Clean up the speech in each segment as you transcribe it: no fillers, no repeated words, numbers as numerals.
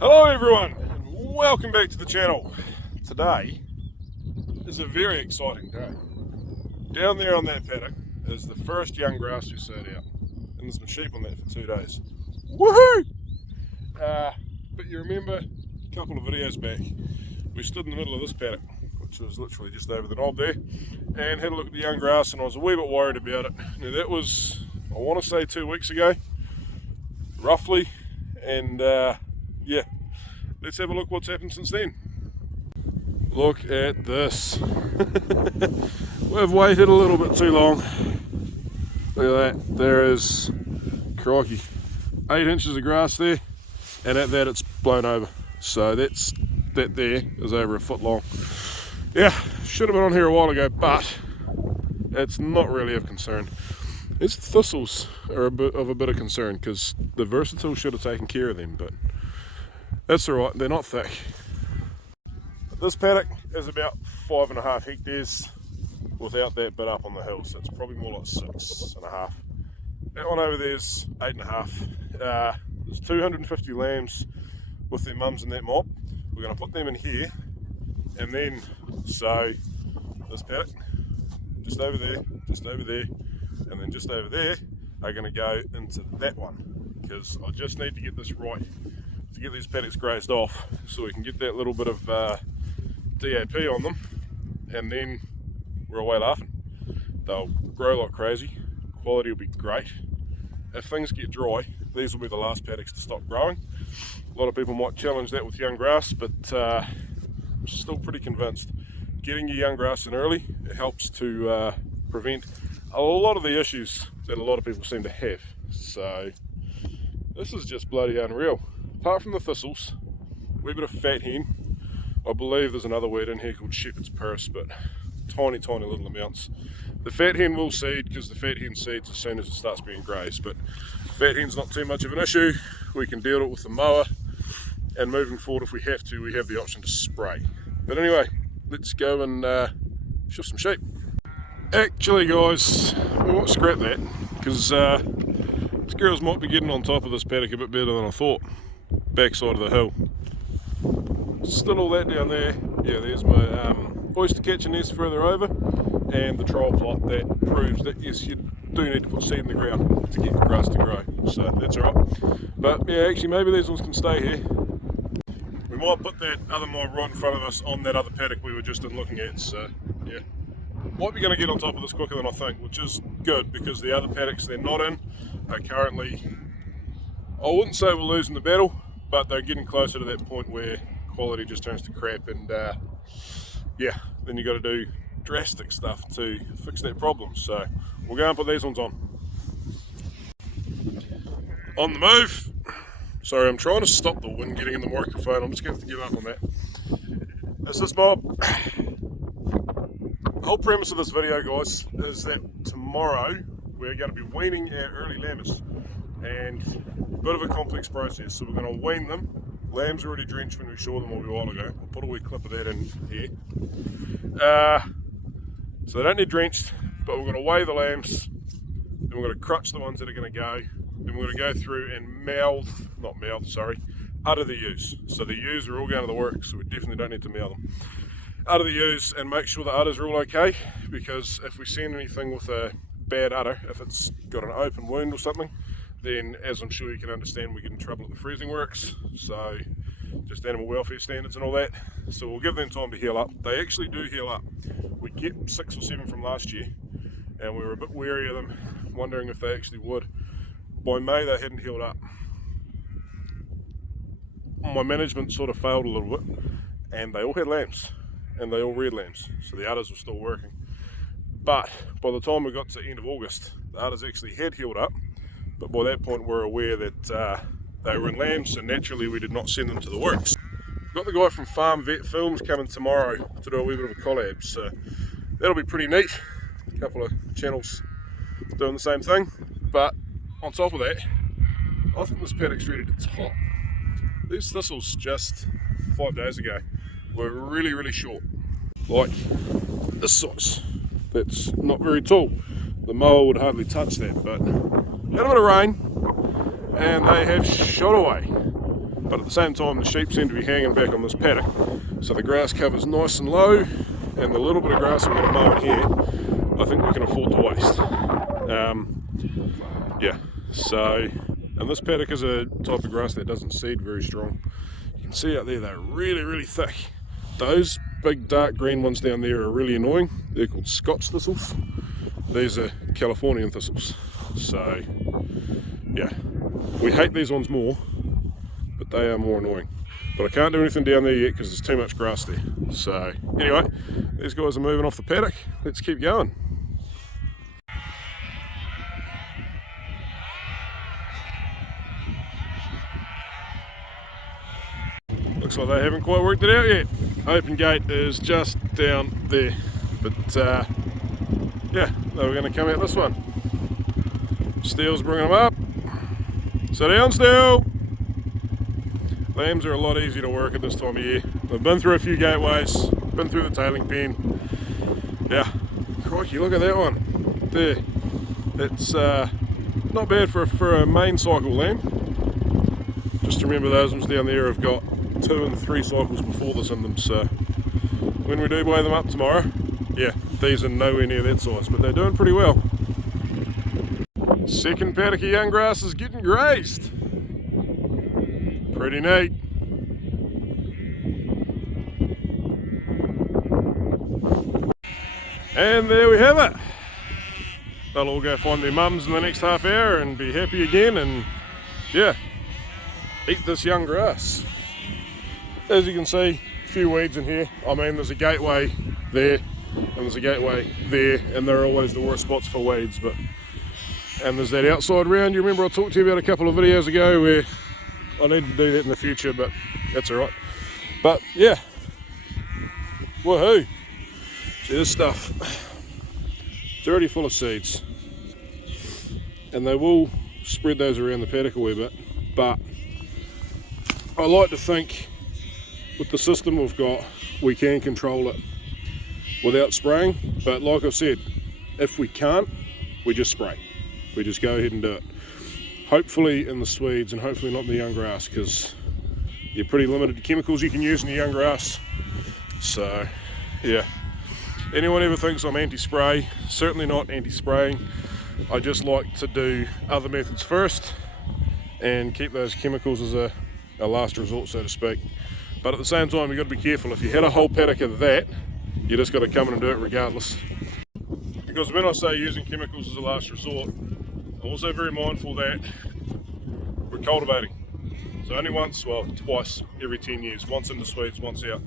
Hello everyone, and welcome back to the channel. Today is a very exciting day. Down there on that paddock is the first young grass we sowed out, and there's been sheep on that for 2 days. Woohoo! But you remember a couple of videos back, we stood in the middle of this paddock, which was literally just over the knob there, and had a look at the young grass, and I was a wee bit worried about it. Now that was, I want to say 2 weeks ago, roughly, and yeah, let's have a look what's happened since then. Look at this. We've waited a little bit too long. Look at that. There is, crikey, 8 inches of grass there, and at that it's blown over. So that there is over a foot long. Yeah, should have been on here a while ago, but it's not really of concern. Its thistles are a bit of concern because the Versatile should have taken care of them, but that's alright, they're not thick. This paddock is about 5.5 hectares without that bit up on the hill, so it's probably more like 6.5. That one over there is 8.5. There's 250 lambs with their mums in that mob. We're going to put them in here and then sow this paddock just over there, and then just over there are going to go into that one, because I just need to get this right to get these paddocks grazed off so we can get that little bit of DAP on them, and then we're away laughing. They'll grow like crazy, quality will be great. If things get dry, these will be the last paddocks to stop growing. A lot of people might challenge that with young grass, but I'm still pretty convinced getting your young grass in early, it helps to prevent a lot of the issues that a lot of people seem to have. So this is just bloody unreal. Apart from the thistles, a wee bit of fat hen. I believe there's another word in here called shepherd's purse, but tiny little amounts. The fat hen will seed because the fat hen seeds as soon as it starts being grazed, but fat hen's not too much of an issue. We can deal it with the mower, and moving forward, if we have to, we have the option to spray. But anyway, let's go and shift some sheep. Actually guys, we might scrap that because squirrels might be getting on top of this paddock a bit better than I thought. Backside of the hill. Still all that down there. Yeah, there's my oyster catcher nest further over, and the trial plot that proves that yes, you do need to put seed in the ground to get the grass to grow. So that's alright. But yeah, actually maybe these ones can stay here. We might put that other mob right in front of us on that other paddock we were just in looking at. So yeah, might be going to get on top of this quicker than I think, which is good because the other paddocks they're not in are currently, I wouldn't say we're losing the battle, but they're getting closer to that point where quality just turns to crap, and yeah, then you got to do drastic stuff to fix that problem. So we'll go and put these ones on the move. Sorry, I'm trying to stop the wind getting in the microphone. I'm just going to have to give up on that. That's this mob. The whole premise of this video, guys, is that tomorrow we're going to be weaning our early lambs, and a bit of a complex process. So we're going to wean them. Lambs already drenched when we shore them a while ago. I'll put a wee clip of that in here. So they don't need drenched, but we're going to weigh the lambs, then we're going to crutch the ones that are going to go, then we're going to go through and udder the ewes. So the ewes are all going to the work, so we definitely don't need to mow them. Udder the ewes and make sure the udders are all okay, because if we send anything with a bad udder, if it's got an open wound or something, then as I'm sure you can understand, we get in trouble at the freezing works. So just animal welfare standards and all that. So we'll give them time to heal up. They actually do heal up. We get 6 or 7 from last year, and we were a bit wary of them, wondering if they actually would. By May they hadn't healed up. My management sort of failed a little bit, and they all had lambs, and they all reared lambs, so the udders were still working. But by the time we got to the end of August, the udders actually had healed up, but by that point we're aware that they were in lambs, so naturally we did not send them to the works. We've got the guy from Farm Vet Films coming tomorrow to do a wee bit of a collab, so that'll be pretty neat. A couple of channels doing the same thing, but on top of that, I think this paddock's ready to top. These thistles just 5 days ago were really short, like this size. That's not very tall. The mower would hardly touch that, but had a bit of rain and they have shot away. but at the same time the sheep seem to be hanging back on this paddock, so the grass cover's nice and low, and the little bit of grass we're going to mow in here I think we can afford to waste. Yeah, so, and this paddock is a type of grass that doesn't seed very strong. You can see out there they're really thick. Those big dark green ones down there are really annoying. They're called Scotch thistles. These are Californian thistles. So yeah, we hate these ones more, but they are more annoying. But I can't do anything down there yet because there's too much grass there. So anyway, these guys are moving off the paddock. Let's keep going. Looks like they haven't quite worked it out yet. Open gate is just down there, but yeah, they were going to come out this one. Steele's bringing them up. Sit down, Steele. Lambs are a lot easier to work at this time of year. They've been through a few gateways, been through the tailing pen. Yeah, crikey, look at that one there. It's not bad for a main cycle lamb. Just remember those ones down there have got 2 and 3 cycles before this in them, so when we do weigh them up tomorrow, yeah, these are nowhere near that size, but they're doing pretty well. Second paddock of young grass is getting grazed. Pretty neat. And there we have it. They'll all go find their mums in the next half hour and be happy again, and yeah, eat this young grass. As you can see, a few weeds in here. I mean, there's a gateway there and there's a gateway there, and they're always the worst spots for weeds. And there's that outside round. You remember I talked to you about a couple of videos ago where I need to do that in the future, but that's alright. But yeah, woohoo! See this stuff, it's already full of seeds, and they will spread those around the paddock a wee bit, but I like to think with the system we've got, we can control it without spraying. But like I've said, if we can't, we just spray. We just go ahead and do it. Hopefully in the Swedes, and hopefully not in the young grass, because you're pretty limited to chemicals you can use in the young grass. So yeah, anyone ever thinks I'm anti-spray, certainly not anti-spraying. I just like to do other methods first and keep those chemicals as a last resort, so to speak. But at the same time, you've got to be careful. If you had a whole paddock of that, you just got to come in and do it regardless. Because when I say using chemicals as a last resort, I'm also very mindful that we're cultivating. So only once, well, twice every 10 years, once in the Swedes, once out.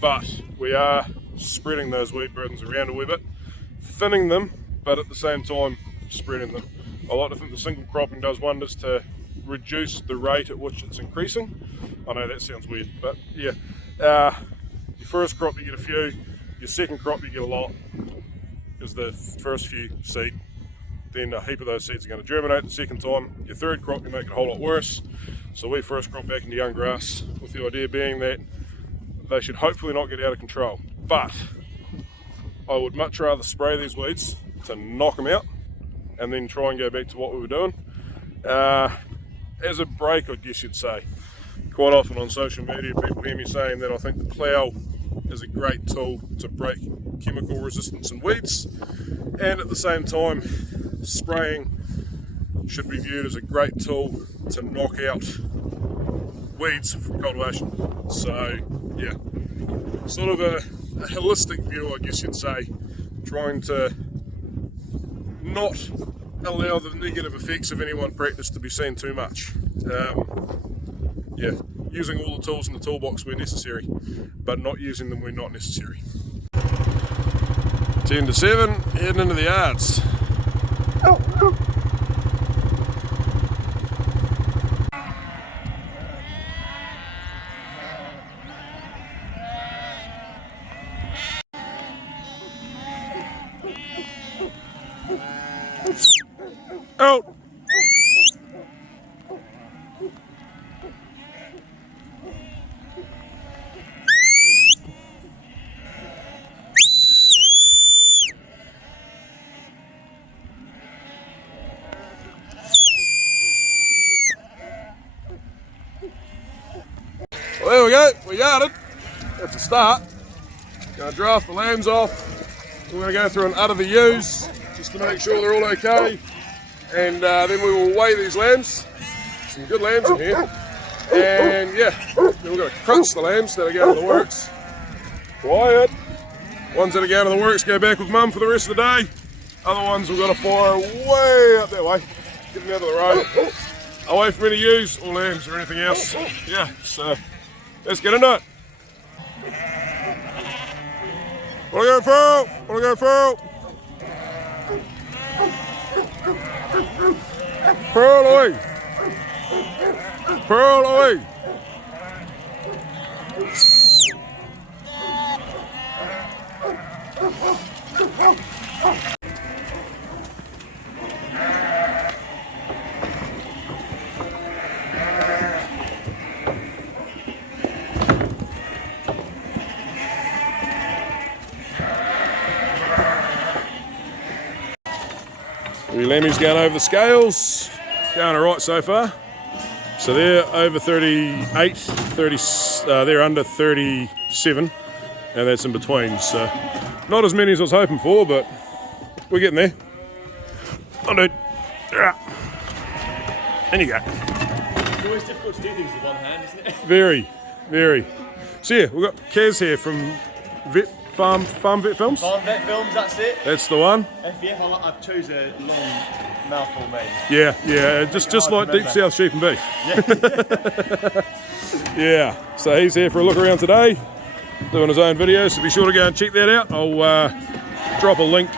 But we are spreading those weed burdens around a wee bit, thinning them, but at the same time spreading them. I like to think the single cropping does wonders to reduce the rate at which it's increasing. I know that sounds weird, but yeah. Your first crop you get a few, your second crop you get a lot, because the first few seed, then a heap of those seeds are going to germinate the second time. Your third crop you make it a whole lot worse. So we first crop back into young grass, with the idea being that they should hopefully not get out of control. But I would much rather spray these weeds to knock them out and then try and go back to what we were doing. As a break, I guess you'd say. Quite often on social media people hear me saying that I think the plough is a great tool to break chemical resistance in weeds, and at the same time spraying should be viewed as a great tool to knock out weeds from cultivation. So yeah, sort of a holistic view, I guess you'd say, trying to not allow the negative effects of any one practice to be seen too much. Yeah, using all the tools in the toolbox where necessary, but not using them where not necessary. 10 to 7, heading into the yards. Out! Well, there we go, we yarded. That's a start. Gonna draft the lambs off. We're gonna go through and udder the ewes just to make sure they're all okay. And then we will weigh these lambs. Some good lambs in here. And yeah, then we're gonna crunch the lambs that are going to the works. Quiet. Ones that are going to the works go back with mum for the rest of the day. Other ones we've got to fire way up that way. Get them out of the road. Away from any ewes or lambs or anything else. Yeah, so let's get into it. Wanna go Phil? Wanna go Phil? Pearl away! Pearl away! The lammies going over the scales, going alright so far. So they're over 38, 30, they're under 37, and that's in between. So not as many as I was hoping for, but we're getting there. Oh, dude. And you go. It's always difficult to do things with one hand, isn't it? Very, very. So yeah, we've got Kazs here from Farm Vet Films. Farm Vet Films, that's it. That's the one. FVF, I've chose a long mouthful, mate. Yeah, just like Deep South sheep and beef. Yeah. Yeah, so he's here for a look around today, doing his own video, so be sure to go and check that out. I'll drop a link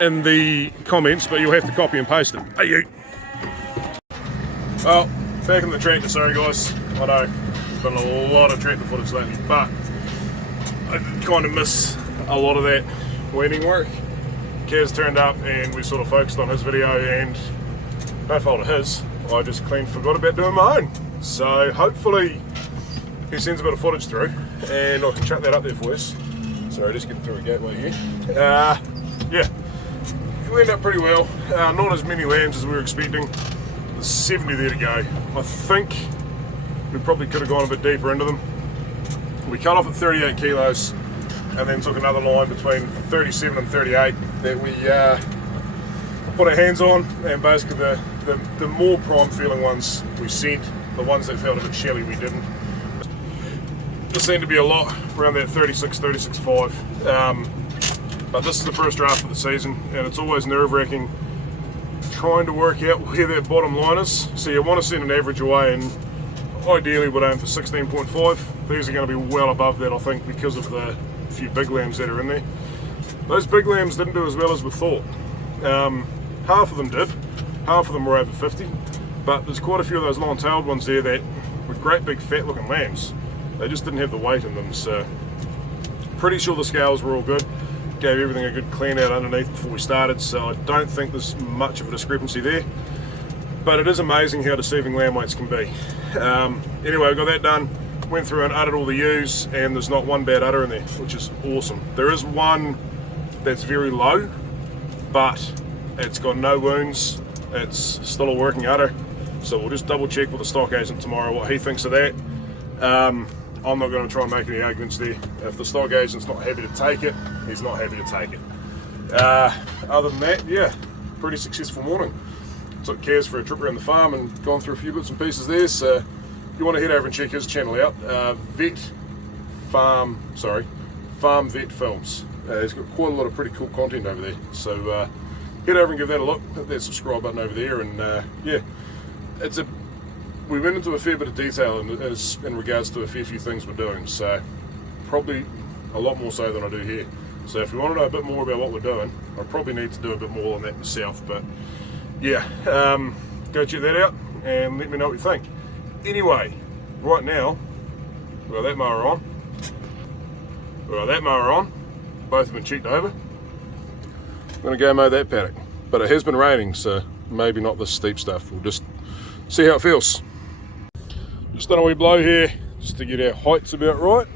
in the comments, but you'll have to copy and paste it. Hey you! Well, back in the tractor, sorry guys. I know, there's been a lot of tractor footage lately, but I did kind of miss a lot of that weaning work. Kaz turned up and we sort of focused on his video, and no fault of his, I just clean forgot about doing my own. So hopefully he sends a bit of footage through and I can chuck that up there for us. Sorry, just getting through a gateway here. Yeah, it went up pretty well. Not as many lambs as we were expecting. There's 70 there to go. I think we probably could have gone a bit deeper into them. We cut off at 38 kilos and then took another line between 37 and 38 that we put our hands on, and basically the more prime feeling ones we sent, the ones that felt a bit shelly we didn't. There seemed to be a lot around that 36, 36.5, but this is the first draft of the season and it's always nerve-wracking trying to work out where that bottom line is. So you want to send an average away, and ideally we'd aim for 16.5. These are going to be well above that, I think, because of the few big lambs that are in there. Those big lambs didn't do as well as we thought. Half of them did, half of them were over 50, but there's quite a few of those long-tailed ones there that were great big fat looking lambs. They just didn't have the weight in them, so pretty sure the scales were all good. Gave everything a good clean out underneath before we started, so I don't think there's much of a discrepancy there. But it is amazing how deceiving lamb weights can be. Anyway, we got that done, went through and uttered all the ewes, and there's not one bad udder in there, which is awesome. There is one that's very low, but it's got no wounds, it's still a working udder, so we'll just double check with the stock agent tomorrow what he thinks of that. I'm not going to try and make any arguments there. If the stock agent's not happy to take it, he's not happy to take it. Other than that, yeah, pretty successful morning. Took Kaz for a trip around the farm and gone through a few bits and pieces there, so if you want to head over and check his channel out, Farm Vet Films. He's got quite a lot of pretty cool content over there, so head over and give that a look, hit that subscribe button over there, and yeah, we went into a fair bit of detail in regards to a fair few things we're doing, so probably a lot more so than I do here. So if you want to know a bit more about what we're doing, I probably need to do a bit more on that myself, but yeah, go check that out and let me know what you think. Anyway, right now, we've got that mower on, both have been checked over. I'm going to go mow that paddock, but it has been raining, so maybe not this steep stuff. We'll just see how it feels. Just done a wee blow here, just to get our heights about right,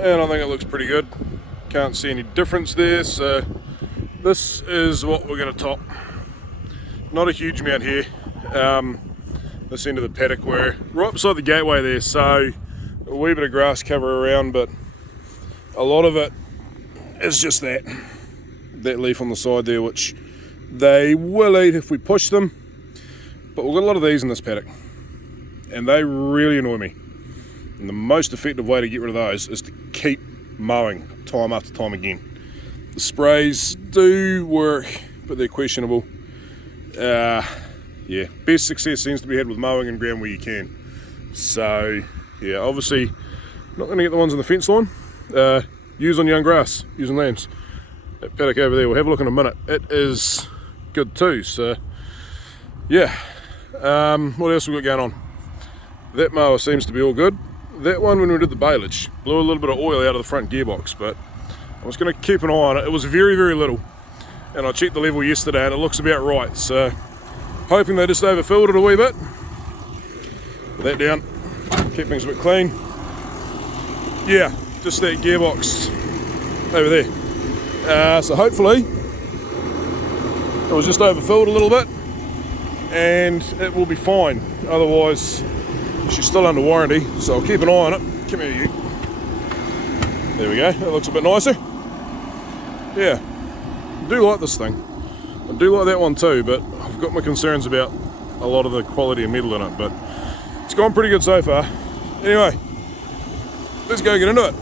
and I think it looks pretty good. Can't see any difference there, so this is what we're going to top. Not a huge amount here. This end of the paddock, we're right beside the gateway there, so a wee bit of grass cover around, but a lot of it is just that leaf on the side there, which they will eat if we push them. But we've got a lot of these in this paddock, and they really annoy me. And the most effective way to get rid of those is to keep mowing time after time again. The sprays do work, but they're questionable. Yeah, best success seems to be had with mowing and ground where you can. So yeah, obviously not going to get the ones on the fence line. Use on young grass, use on lambs. That paddock over there, we'll have a look in a minute. It is good too. So yeah, what else we got going on? That mower seems to be all good. That one, when we did the baleage, blew a little bit of oil out of the front gearbox, but I was going to keep an eye on it. It was very, very little, and I checked the level yesterday and it looks about right. So hoping they just overfilled it a wee bit. Put that down, keep things a bit clean. Yeah, just that gearbox over there. So hopefully it was just overfilled a little bit and it will be fine. Otherwise, she's still under warranty, so I'll keep an eye on it. Come here, you. There we go, that looks a bit nicer. Yeah, I do like this thing. I do like that one too, but I've got my concerns about a lot of the quality of metal in it, but it's gone pretty good so far. Anyway, let's go get into it.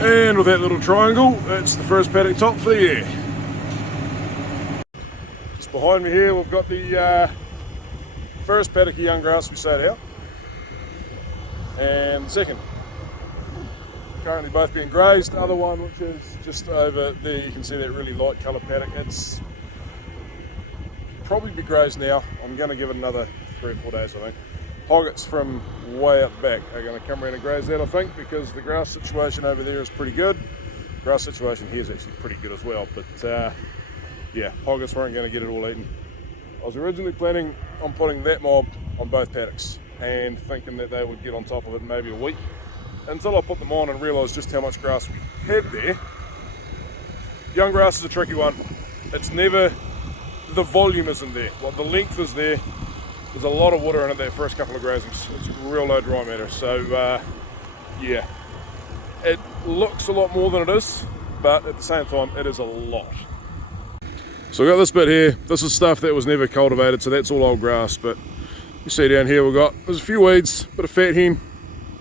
And with that little triangle, it's the first paddock top for the year. Just behind me here, we've got the first paddock of young grass we sowed out, and the second. Currently both being grazed. The other one, which is just over there, you can see that really light coloured paddock. It's probably be grazed now. I'm going to give it another 3 or 4 days, I think. Hoggets from way up back are going to come around and graze that, I think, because the grass situation over there is pretty good. Grass situation here is actually pretty good as well, but yeah, hoggets weren't going to get it all eaten. I was originally planning on putting that mob on both paddocks and thinking that they would get on top of it in maybe a week, until I put them on and realised just how much grass we had there. Young grass is a tricky one. It's never, the volume isn't there. Well, the length is there. There's a lot of water in it that first couple of grazings. It's real low dry matter. So yeah, it looks a lot more than it is, but at the same time, it is a lot. So we've got this bit here. This is stuff that was never cultivated, so that's all old grass. But you see down here, there's a few weeds, a bit of fat hen.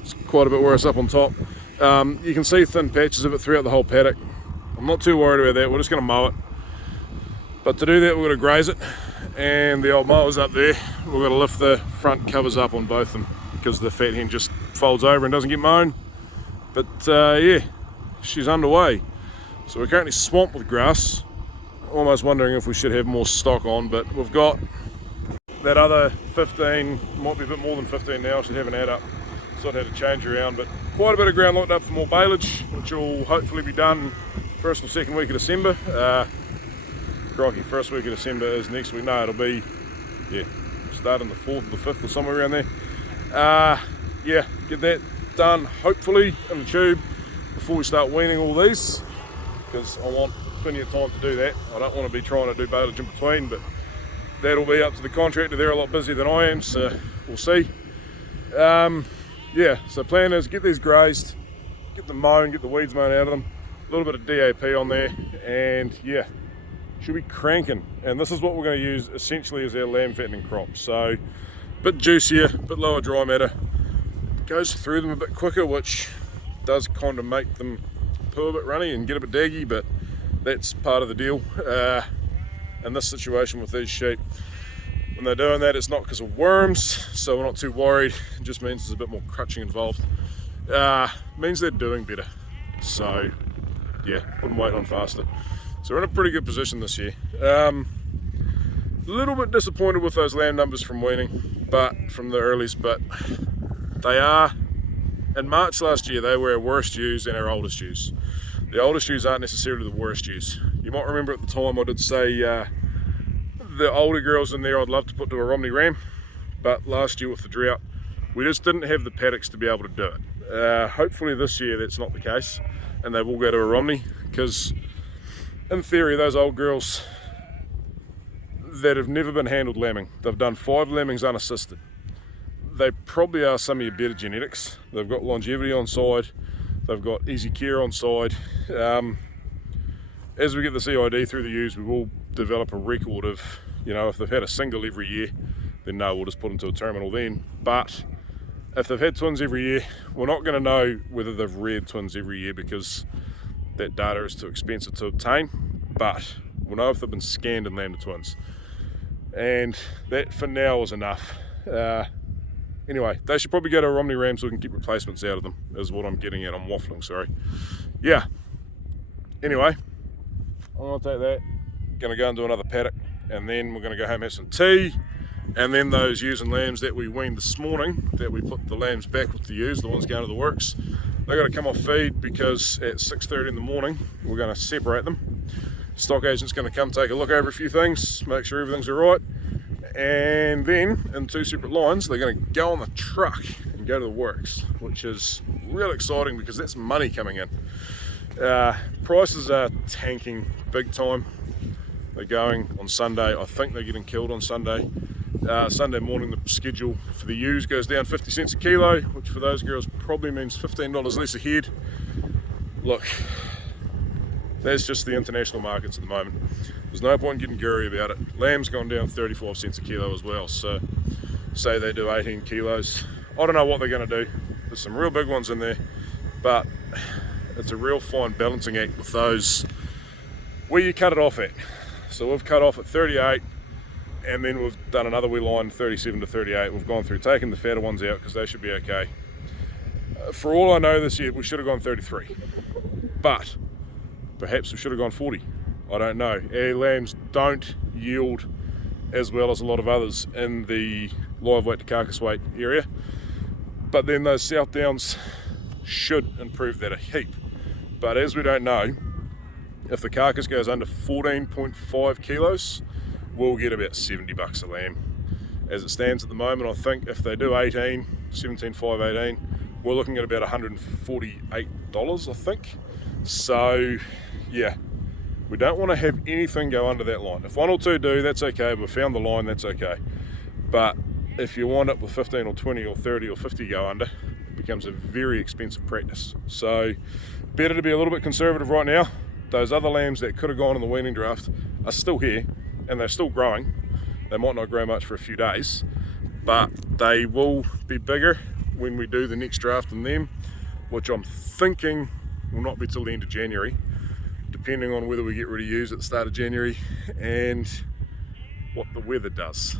It's quite a bit worse up on top. You can see thin patches of it throughout the whole paddock. I'm not too worried about that. We're just going to mow it. But to do that, we're going to graze it. And the old mower's up there. We're going to lift the front covers up on both of them because the fat hen just folds over and doesn't get mown. But yeah, she's underway. So we're currently swamped with grass. Almost wondering if we should have more stock on, but we've got that other 15, might be a bit more than 15 now, I should have an add up. So I'd have to change around, but quite a bit of ground locked up for more baleage, which will hopefully be done first or second week of December. crikey, first week of December is next week. No, it'll be, yeah, starting the 4th or the 5th or somewhere around there. Yeah, get that done hopefully in the tube before we start weaning all these, because I want plenty of time to do that. I don't want to be trying to do baleage in between, but that'll be up to the contractor. They're a lot busier than I am, so we'll see. Yeah, so plan is get these grazed, get them mown, get the weeds mown out of them, a little bit of DAP on there, and yeah, should be cranking. And this is what we're going to use essentially as our lamb fattening crop. So a bit juicier, a bit lower dry matter, goes through them a bit quicker, which does kind of make them poo a bit runny and get a bit daggy, but that's part of the deal. In this situation with these sheep, when they're doing that, it's not because of worms, so we're not too worried. It just means there's a bit more crutching involved. Means they're doing better, so yeah, wouldn't wait on faster. So we're in a pretty good position this year. A little bit disappointed with those lamb numbers from weaning, but from the earlies, but they are, in March last year, they were our worst ewes and our oldest ewes. The oldest ewes aren't necessarily the worst ewes. You might remember at the time I did say the older girls in there I'd love to put to a Romney ram, but last year with the drought we just didn't have the paddocks to be able to do it. Hopefully this year that's not the case and they will go to a Romney, because in theory those old girls that have never been handled lambing, they've done 5 lambings unassisted, they probably are some of your better genetics. They've got longevity on side, they've got easy care on side. As we get this EID through the ewes, we will develop a record of, you know, if they've had a single every year, then no, we'll just put them to a terminal then. But if they've had twins every year, we're not going to know whether they've reared twins every year, because that data is too expensive to obtain. But we'll know if they've been scanned and landed twins. And that for now is enough. Anyway, they should probably go to a Romney ram so we can keep replacements out of them, is what I'm getting at. I'm waffling, sorry. Yeah. Anyway, I'm going to take that, going to go and do another paddock, and then we're going to go home and have some tea, and then those ewes and lambs that we weaned this morning, that we put the lambs back with the ewes, the ones going to the works, they're going to come off feed, because at 6:30 in the morning we're going to separate them. Stock agent's going to come take a look over a few things, make sure everything's alright, and then in 2 separate lines they're going to go on the truck and go to the works, which is real exciting because that's money coming in. Prices are tanking big time. They're going on Sunday. I think they're getting killed on Sunday. Sunday morning the schedule for the ewes goes down 50 cents a kilo, which for those girls probably means $15 less a head. Look, that's just the international markets at the moment. There's no point getting gory about it. Lamb's gone down 35 cents a kilo as well, so say they do 18 kilos. I don't know what they're going to do. There's some real big ones in there, but it's a real fine balancing act with those where you cut it off at. So we've cut off at 38, and then we've done another wee line 37 to 38. We've gone through taking the fatter ones out because they should be okay. For all I know this year we should have gone 33, but perhaps we should have gone 40. I don't know. Our lambs don't yield as well as a lot of others in the live weight to carcass weight area, but then those South Downs should improve that a heap. But as we don't know, if the carcass goes under 14.5 kilos, we'll get about $70 a lamb. As it stands at the moment, I think if they do 18, 17.5, 18, we're looking at about $148, I think. So yeah, we don't want to have anything go under that line. If 1 or 2 do, that's okay. We've found the line, that's okay. But if you wind up with 15 or 20 or 30 or 50 go under, it becomes a very expensive practice. So better to be a little bit conservative right now. Those other lambs that could have gone in the weaning draft are still here, and they're still growing. They might not grow much for a few days, but they will be bigger when we do the next draft on them, which I'm thinking will not be till the end of January, depending on whether we get rid of ewes at the start of January and what the weather does.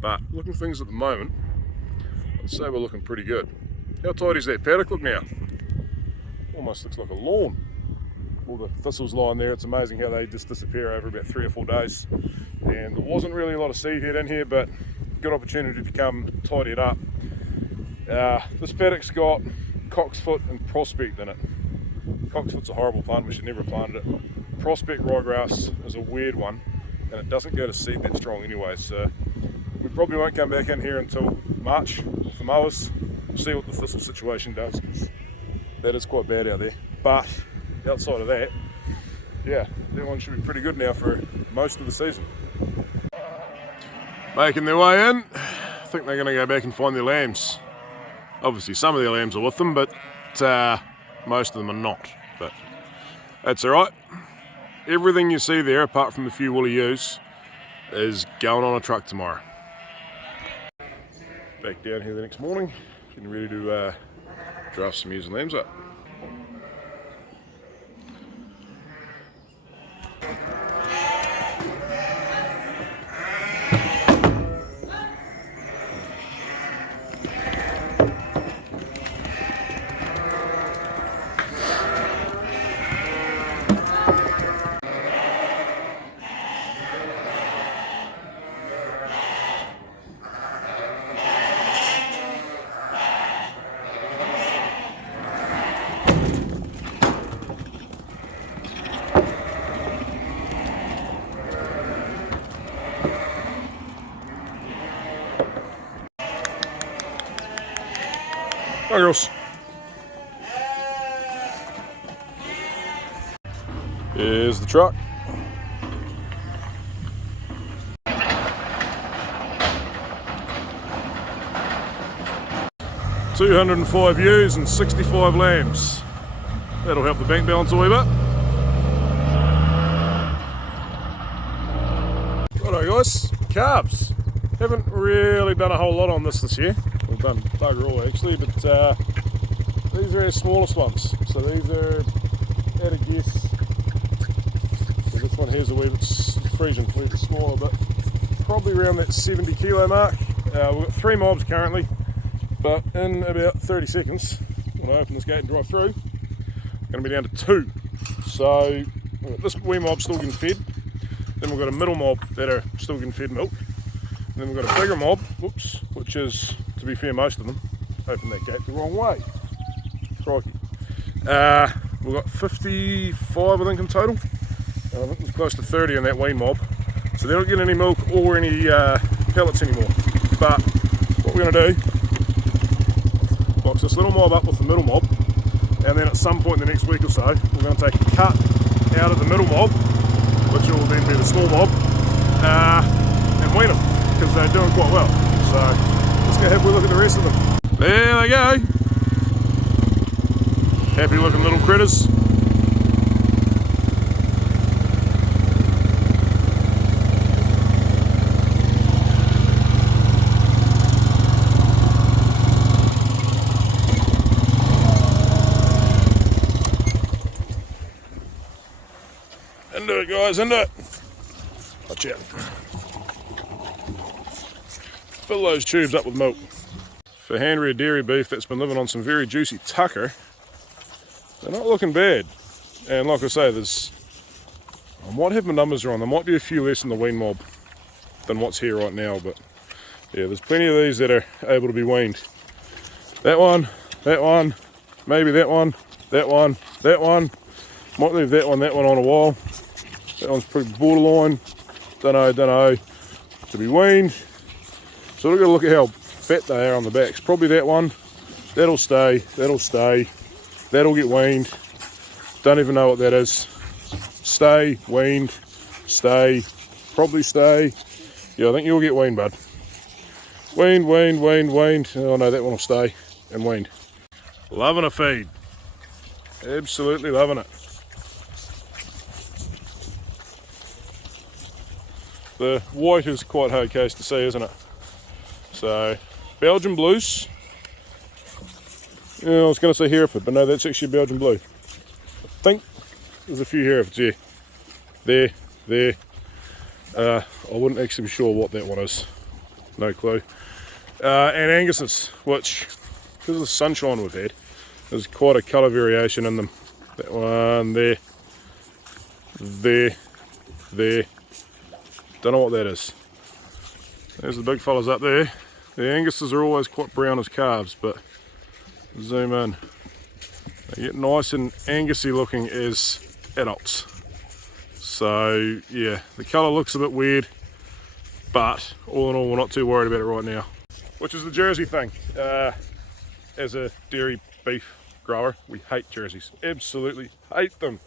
But looking things at the moment, I'd say we're looking pretty good. How tight is that paddock? Look now, almost looks like a lawn. All the thistles lying there, it's amazing how they just disappear over about 3 or 4 days. And there wasn't really a lot of seed head in here, but good opportunity to come tidy it up. This paddock's got cocksfoot and prospect in it. Cocksfoot's a horrible plant, we should never have planted it. Prospect ryegrass is a weird one. and it doesn't go to seed that strong anyway, so we probably won't come back in here until March with the mowers, see what the thistle situation does, 'cause that is quite bad out there. But outside of that, yeah, that one should be pretty good now for most of the season. Making their way in. I think they're going to go back and find their lambs. Obviously some of their lambs are with them, but most of them are not. But that's alright. Everything you see there, apart from a few woolly ewes, is going on a truck tomorrow. Back down here the next morning, getting ready to draft some ewes and lambs up. Hi girls. Here's the truck. $205 ewes and 65 lambs. That'll help the bank balance a wee bit. Righto guys, calves. Haven't really done a whole lot on this year. We've done bugger all actually, but these are our smallest ones. So these are, at a guess, well, this one here's a wee bit Frisian, a wee bit smaller, but probably around that 70 kilo mark. We've got 3 mobs currently, but in about 30 seconds, when I open this gate and drive through, I'm going to be down to 2. So this wee mob's still getting fed, then we've got a middle mob that are still getting fed milk, and then we've got a bigger mob, whoops, which is, to be fair, most of them. Open that gate the wrong way. Crikey. We've got 55, I think, in total. I think there's close to 30 in that wean mob. So they don't get any milk or any pellets anymore. But what we're going to do, box this little mob up with the middle mob, and then at some point in the next week or so, we're going to take a cut out of the middle mob, which will then be the small mob, and wean them, because they're doing quite well. So let's go have a look at the rest of them. There they go. Happy looking little critters. Into it guys, into it. Watch out. Fill those tubes up with milk. For hand-reared dairy beef that's been living on some very juicy tucker, they're not looking bad. And like I say, I might have my numbers wrong, there might be a few less in the wean mob than what's here right now, but yeah, there's plenty of these that are able to be weaned. That one, maybe that one, that one. Might leave that one on a while. That one's pretty borderline. Don't know. To be weaned. So we've got to look at how fat they are on the backs. Probably that one. That'll stay. That'll get weaned. Don't even know what that is. Stay, weaned, stay, probably stay. Yeah, I think you'll get weaned, bud. Weaned. Oh no, that one will stay and weaned. Loving a feed. Absolutely loving it. The white is quite hard case to see, isn't it? So, Belgian blues. Yeah, I was going to say Hereford, but no, that's actually Belgian blue. I think there's a few Herefords here. There. I wouldn't actually be sure what that one is. No clue. And Angus's, which, because of the sunshine we've had, there's quite a colour variation in them. That one there. Don't know what that is. There's the big fellas up there. The Anguses are always quite brown as calves, but zoom in. They get nice and Angusy looking as adults. So yeah, the colour looks a bit weird, but all in all we're not too worried about it right now. Which is the Jersey thing. As a dairy beef grower, we hate Jerseys, absolutely hate them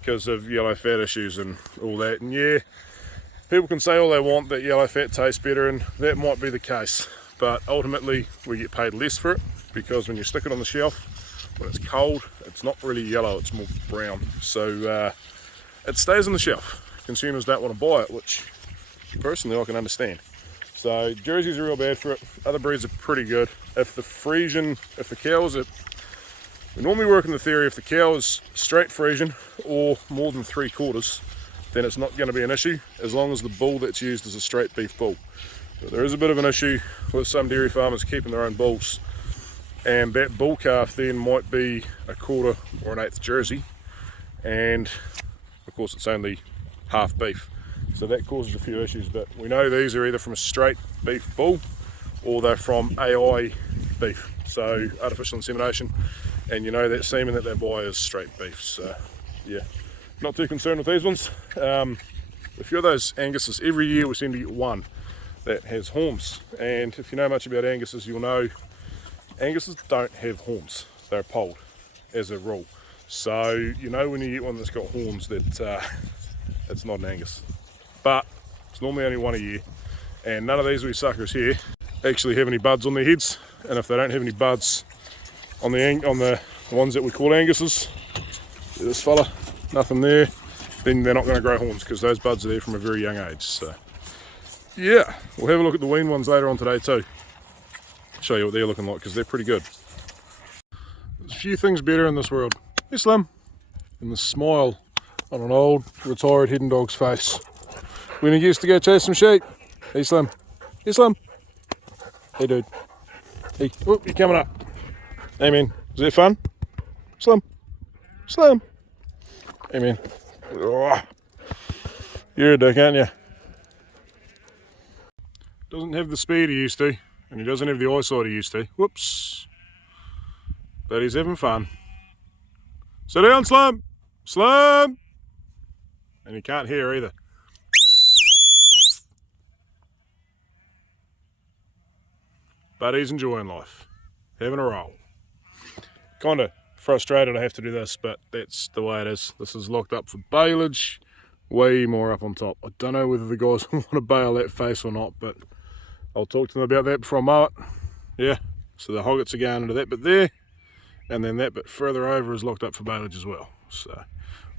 because of yellow fat issues and all that. And yeah, people can say all they want that yellow fat tastes better, and that might be the case, but ultimately we get paid less for it because when you stick it on the shelf, when it's cold, it's not really yellow, it's more brown. So it stays on the shelf. Consumers don't want to buy it, which personally I can understand. So Jerseys are real bad for it. Other breeds are pretty good. If the cows are, we normally work in the theory, if the cow is straight Friesian or more than 3/4, then it's not going to be an issue as long as the bull that's used is a straight beef bull. But there is a bit of an issue with some dairy farmers keeping their own bulls, and that bull calf then might be a 1/4 or an 1/8 Jersey, and of course it's only half beef. So that causes a few issues, but we know these are either from a straight beef bull or they're from AI beef, so artificial insemination, and you know that semen that they buy is straight beef. So yeah, not too concerned with these ones. A few of those Anguses, every year we seem to get one that has horns, and if you know much about Anguses, you'll know Anguses don't have horns, they're polled as a rule. So you know when you get one that's got horns that it's not an Angus. But it's normally only one a year, and none of these wee suckers here actually have any buds on their heads, and if they don't have any buds on the ones that we call Anguses, this fella, nothing there, then they're not going to grow horns because those buds are there from a very young age. So yeah, we'll have a look at the wean ones later on today too, show you what they're looking like because they're pretty good. There's a few things better in this world. Hey Slim, and the smile on an old retired hidden dog's face when he used to go chase some sheep. Hey Slim, hey Slim, hey dude, hey, whoop, you're coming up. Hey man, is that fun? Slim, Slim, hey man, oh, you're a dick, aren't you? Doesn't have the speed he used to, and he doesn't have the eyesight he used to. Whoops, but he's having fun. Sit down, Slim, Slim, and he can't hear either. But he's enjoying life, having a roll. Kind of frustrated I have to do this, but that's the way it is. This is locked up for baleage, way more up on top. I don't know whether the guys want to bale that face or not, but I'll talk to them about that before I mow it. Yeah, so the hoggets are going into that bit there, and then that bit further over is locked up for baleage as well. So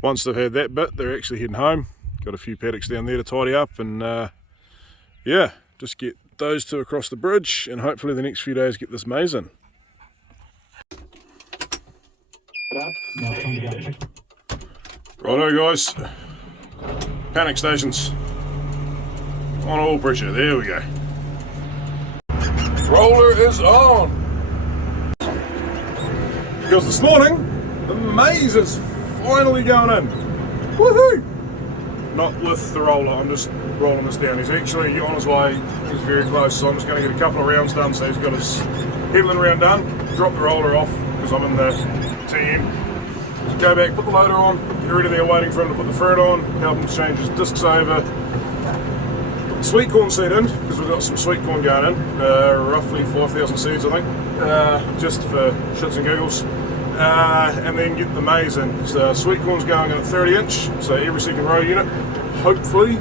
once they've had that bit, they're actually heading home. Got a few paddocks down there to tidy up, and yeah, just get those two across the bridge, and hopefully the next few days get this maize in. Righto guys, panic stations on all pressure, there we go. Roller is on! Because this morning, the maize is finally going in. Woohoo! Not with the roller, I'm just rolling this down. He's actually on his way, he's very close, so I'm just going to get a couple of rounds done so he's got his headland round done, drop the roller off because I'm in the TM, go back, put the loader on, get ready there waiting for him to put the ferret on, help him change his discs over, put the sweet corn seed in because we've got some sweet corn going in, roughly 5,000 seeds I think, just for shits and giggles. And then get the maize in. So sweet corn's going in at 30 inch, so every second row unit. Hopefully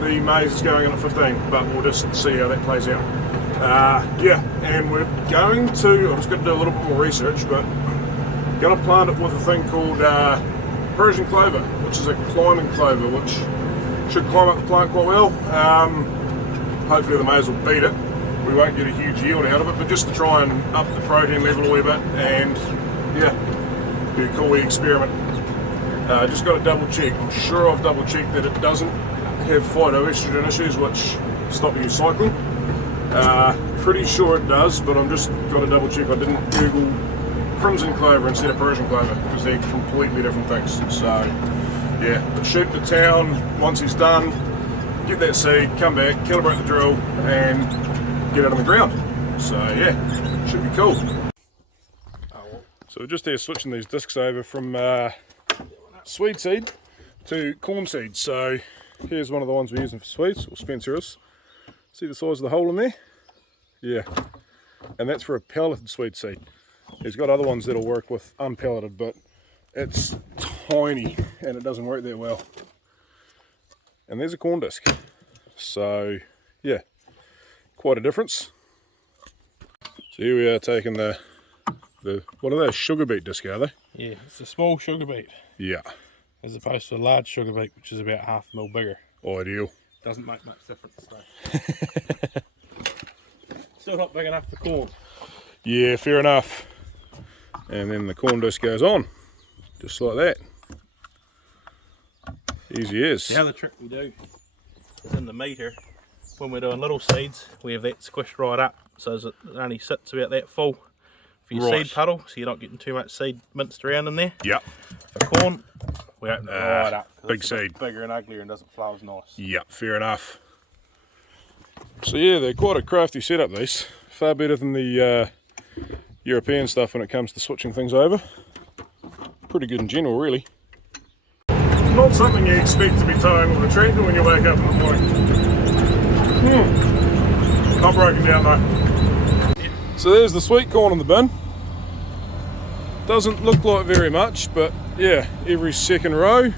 the maize is going in at 15, but we'll just see how that plays out. Yeah, and we're going to, I'm just going to do a little bit more research, but going to plant it with a thing called Persian clover, which is a climbing clover, which should climb up the plant quite well. Hopefully the maize will beat it. We won't get a huge yield out of it, but just to try and up the protein level a wee bit, and yeah, be a cool wee experiment. Just got to double check. I'm sure I've double checked that it doesn't have phytoestrogen issues which stop you cycling. Pretty sure it does, but I'm just got to double check. I didn't Google crimson clover instead of Persian clover because they're completely different things. So yeah, but shoot to town once he's done, get that seed, come back, calibrate the drill, and get it on the ground. So yeah, should be cool. So we're just here switching these discs over from Swede seed to corn seeds. So here's one of the ones we're using for sweets, or Spencer is. See the size of the hole in there? Yeah. And that's for a pelleted sweet seed. He's got other ones that'll work with unpelleted, but it's tiny and it doesn't work that well. And there's a corn disc. So yeah, quite a difference. So here we are taking the what are those, sugar beet disc, are they? Yeah, it's a small sugar beet. Yeah. As opposed to a large sugar beet, which is about half a mil bigger. Ideal. Doesn't make much difference though. Still not big enough for corn. Yeah, fair enough. And then the corn disc goes on, just like that. Easy as. The other trick we do is in the meter, when we're doing little seeds, we have that squished right up so it only sits about that full for your seed puddle, so you're not getting too much seed minced around in there. Yep. For corn, we open it right up. Big seed. Bigger and uglier and doesn't flow as nice. Yep, fair enough. So yeah, they're quite a crafty setup, these. Far better than the European stuff when it comes to switching things over. Pretty good in general, really. Not something you expect to be towing with a tractor when you wake up in the morning. Not broken down though. So there's the sweet corn in the bin. Doesn't look like very much, but yeah, every second row.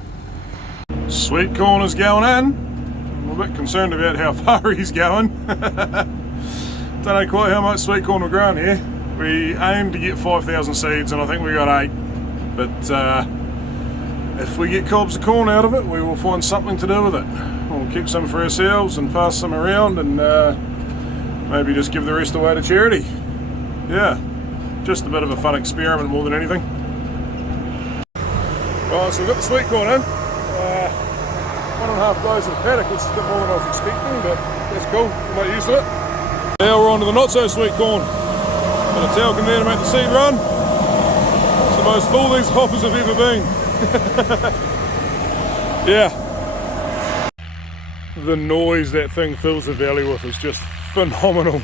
Sweet corn is going in. I'm a bit concerned about how far he's going. Don't know quite how much sweet corn we're growing here. We aimed to get 5,000 seeds and I think we got 8. But if we get cobs of corn out of it, we will find something to do with it. We'll keep some for ourselves and pass some around and maybe just give the rest away to charity. Yeah, just a bit of a fun experiment more than anything. Right, so we've got the sweet corn in. 1.5 days of the paddock, which is a bit more than I was expecting, but that's cool, I'm not used to it. Now we're on to the not so sweet corn. Got a talcum there to make the seed run. It's the most full these hoppers have ever been. Yeah. The noise that thing fills the valley with is just phenomenal.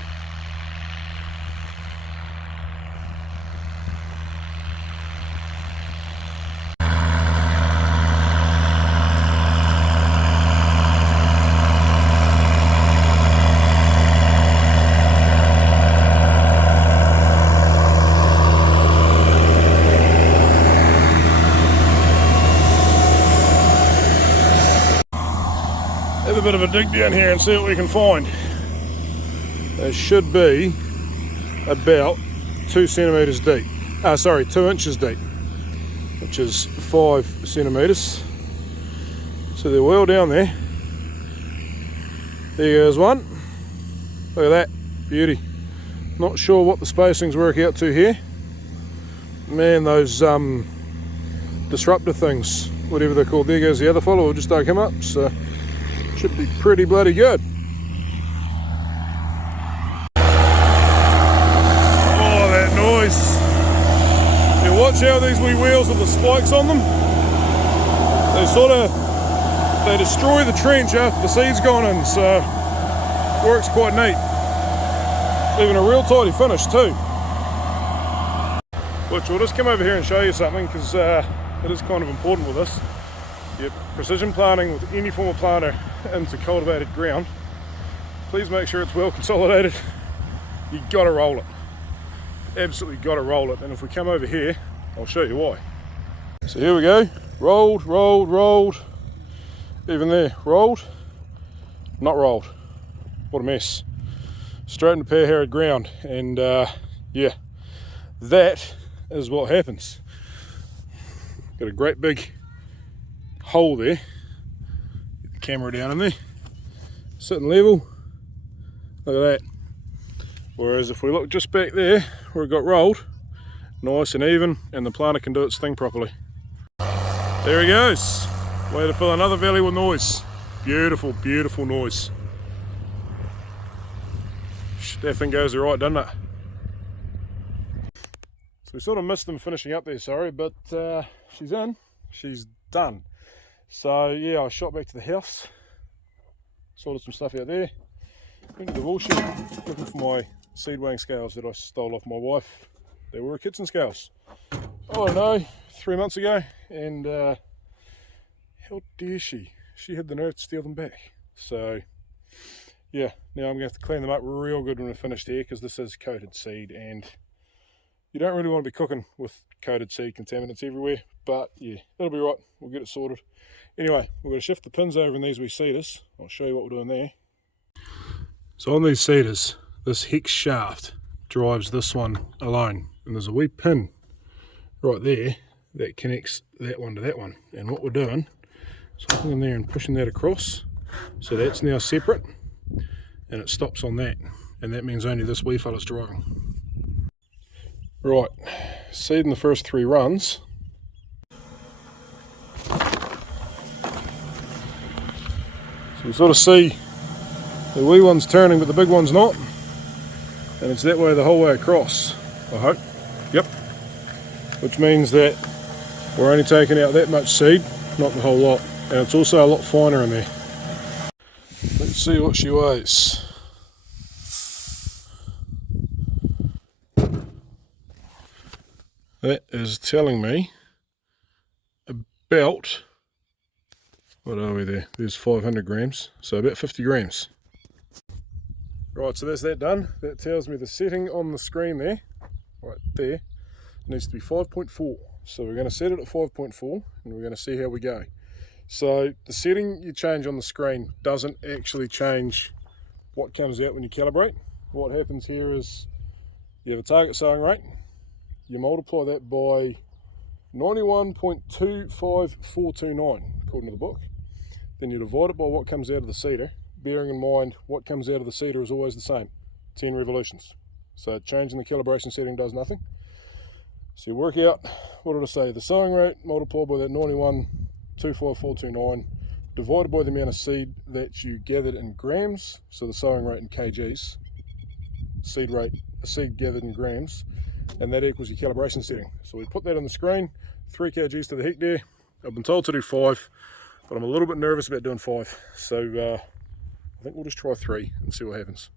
Have a bit of a dig down here and see what we can find. They should be about 2 centimetres deep. 2 inches deep, which is 5 centimetres. So they're well down there. There goes one. Look at that, beauty. Not sure what the spacings work out to here. Man, those disruptor things, whatever they're called. There goes the other fellow, we'll just dug him up. So should be pretty bloody good. Oh, that noise. Yeah, watch how these wee wheels with the spikes on them, they destroy the trench after the seed's gone in, so works quite neat. Leaving a real tidy finish too. Which we'll just come over here and show you something, because it is kind of important with this. Yep, precision planting with any form of planter into cultivated ground, please make sure it's well consolidated. You gotta roll it, absolutely gotta roll it. And if we come over here, I'll show you why. So here we go, rolled, rolled, rolled, even there, rolled, not rolled. What a mess. Straight into pear-harrowed ground, and yeah, that is what happens. Got a great big hole there. Get the camera down in there, sitting level. Look at that. Whereas if we look just back there where it got rolled, nice and even, and the planter can do its thing properly. There he goes. Way to fill another valley with noise. Beautiful, beautiful noise. That thing goes alright, doesn't it? So we sort of missed them finishing up there, sorry, but she's in, she's done. So yeah, I shot back to the house, sorted some stuff out there, went to the wool shed looking for my seed weighing scales that I stole off my wife. They were kitchen scales, I don't know, 3 months ago, and How dare she? She had the nerve to steal them back. So, yeah, now I'm going to have to clean them up real good when we're finished here, because this is coated seed, and you don't really want to be cooking with coated seed contaminants everywhere. But yeah, that'll be right. We'll get it sorted. Anyway, we're going to shift the pins over in these wee seeders. I'll show you what we're doing there. So on these seeders, this hex shaft drives this one alone, and there's a wee pin right there that connects that one to that one. And what we're doing is hooking in there and pushing that across, so that's now separate, and it stops on that, and that means only this wee fella's driving. Right, seeding the first 3 runs. So you sort of see the wee one's turning but the big one's not, and it's that way the whole way across, I hope. Yep. Which means that we're only taking out that much seed, not the whole lot, and it's also a lot finer in there. Let's see what she weighs. That is telling me about, what are we there? There's 500 grams, so about 50 grams. Right, so that's that done. That tells me the setting on the screen there, right there, needs to be 5.4. So we're going to set it at 5.4 and we're going to see how we go. So the setting you change on the screen doesn't actually change what comes out when you calibrate. What happens here is you have a target sowing rate, you multiply that by 91.25429 according to the book, then you divide it by what comes out of the seeder, bearing in mind what comes out of the seeder is always the same, 10 revolutions. So changing the calibration setting does nothing. So you work out, what did I say, the sowing rate multiplied by that 91.25429 divided by the amount of seed that you gathered in grams, so the sowing rate in kgs, seed gathered in grams, and that equals your calibration setting. So we put that on the screen, 3 kgs to the hectare. I've been told to do 5, but I'm a little bit nervous about doing 5. So I think we'll just try 3 and see what happens.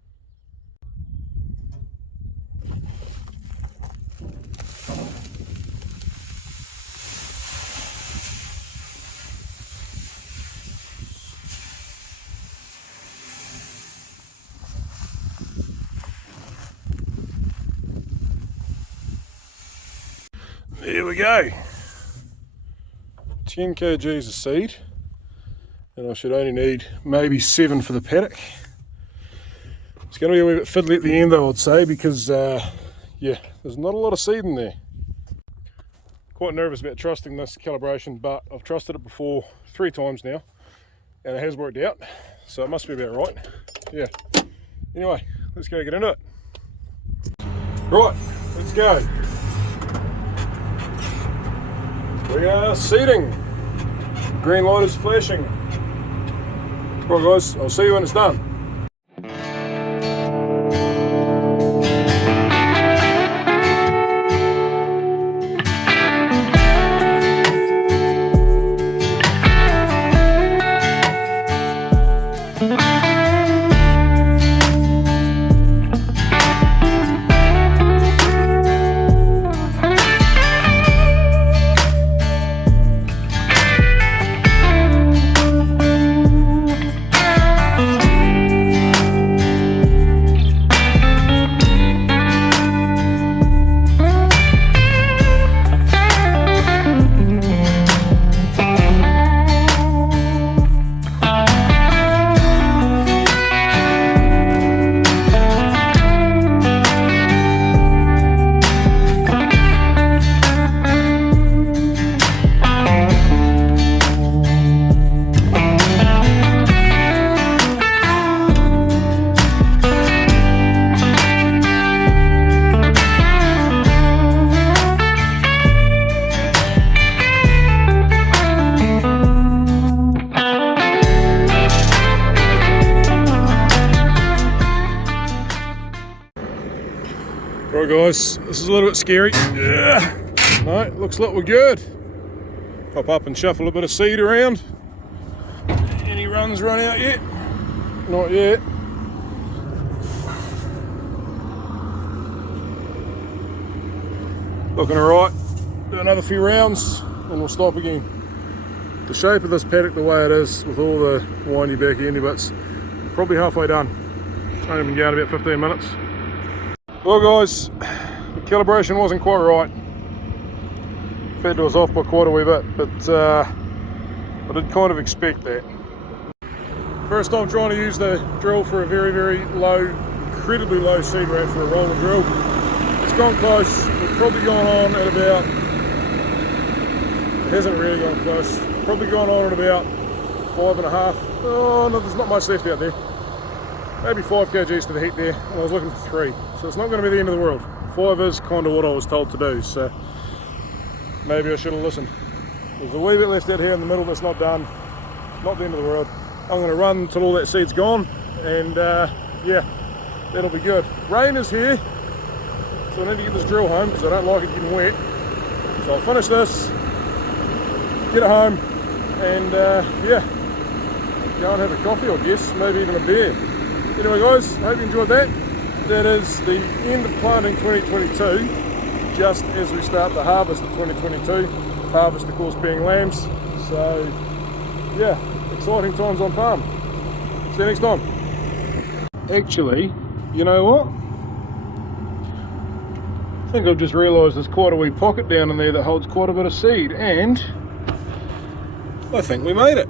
There we go, 10 kgs of seed, and I should only need maybe 7 for the paddock. It's going to be a wee bit fiddly at the end though, I'd say, because yeah, there's not a lot of seed in there. Quite nervous about trusting this calibration, but I've trusted it before 3 times now and it has worked out, so it must be about right. Yeah, anyway, let's go get into it. Right, let's go. We are seeding. Green light is flashing. Right guys, I'll see you when it's done. Right guys, this is a little bit scary. No, looks like we're good. Pop up and shuffle a bit of seed around. Any runs run out yet? Not yet. Looking alright. Do another few rounds and we'll stop again. the shape of this paddock the way it is, with all the windy back endy bits, probably halfway done. Only been going about 15 minutes. Well guys, the calibration wasn't quite right. In fact, it was off by quite a wee bit, but I did kind of expect that. First time trying to use the drill for a very, very low, incredibly low seed rate for a roller drill. It's gone close. We've probably gone on at about, it hasn't really gone close, probably gone on at about 5.5. Oh no, there's not much left out there. Maybe 5 kgs to the heat there, and I was looking for 3. So it's not going to be the end of the world. 5 is kind of what I was told to do, so maybe I should have listened. There's a wee bit left out here in the middle that's not done. Not the end of the world. I'm going to run until all that seed's gone, and yeah, that'll be good. Rain is here, so I need to get this drill home because I don't like it getting wet. So I'll finish this, get it home, and yeah, go and have a coffee, I guess, maybe even a beer. Anyway guys, I hope you enjoyed that. That is the end of planting 2022, just as we start the harvest of 2022. Harvest of course being lambs, so yeah, exciting times on farm. See you next time. Actually, you know what? I think I've just realised there's quite a wee pocket down in there that holds quite a bit of seed, and I think we made it.